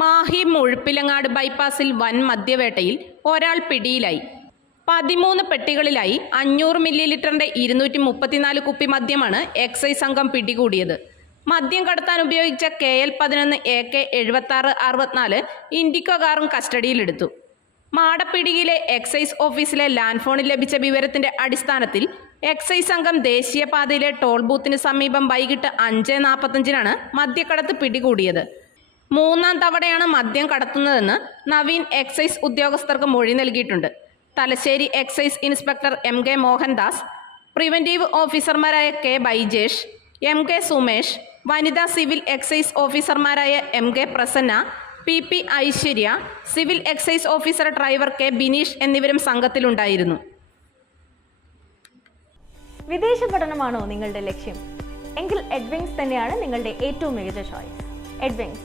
മാഹി മുഴുപ്പിലങ്ങാട് ബൈപ്പാസിൽ വൻ മദ്യവേട്ടയിൽ ഒരാൾ പിടിയിലായി. പതിമൂന്ന് പെട്ടികളിലായി അഞ്ഞൂറ് മില്ലി ലിറ്ററിന്റെ ഇരുന്നൂറ്റി മുപ്പത്തിനാല് കുപ്പി മദ്യമാണ് എക്സൈസ് സംഘം പിടികൂടിയത്. മദ്യം കടത്താൻ ഉപയോഗിച്ച കെ എൽ പതിനൊന്ന് എ കെ എഴുപത്തി ആറ് അറുപത്തിനാല് ഇൻഡിക്കോ കാറും കസ്റ്റഡിയിലെടുത്തു. മാടപ്പിടിയിലെ എക്സൈസ് ഓഫീസിലെ ലാൻഡ് ഫോണിൽ ലഭിച്ച വിവരത്തിന്റെ അടിസ്ഥാനത്തിൽ എക്സൈസ് സംഘം ദേശീയപാതയിലെ ടോൾ ബൂത്തിന് സമീപം വൈകിട്ട് അഞ്ച് നാൽപ്പത്തഞ്ചിനാണ് മദ്യക്കടത്ത് പിടികൂടിയത്. മൂന്നാം തവണയാണ് മദ്യം കടത്തുന്നതെന്ന് നവീൻ എക്സൈസ് ഉദ്യോഗസ്ഥർക്ക് മൊഴി നൽകിയിട്ടുണ്ട്. Thalassery excise inspector M K Mohandas preventive ഓഫീസർമാരായ K Baijesh M K Sumesh വനിതാ സിവിൽ എക്സൈസ് ഓഫീസർമാരായ M K Prasanna P P Aishwarya civil excise officer driver K Bineesh എന്നിവരും സംഘത്തിലുണ്ടായിരുന്നു. വിദേശ പഠനമാണോ നിങ്ങളുടെ ലക്ഷ്യം? എങ്കിൽ എഡ്വിങ്സ് തന്നെയാണ് നിങ്ങളുടെ ഏറ്റവും മികച്ച choice Edwings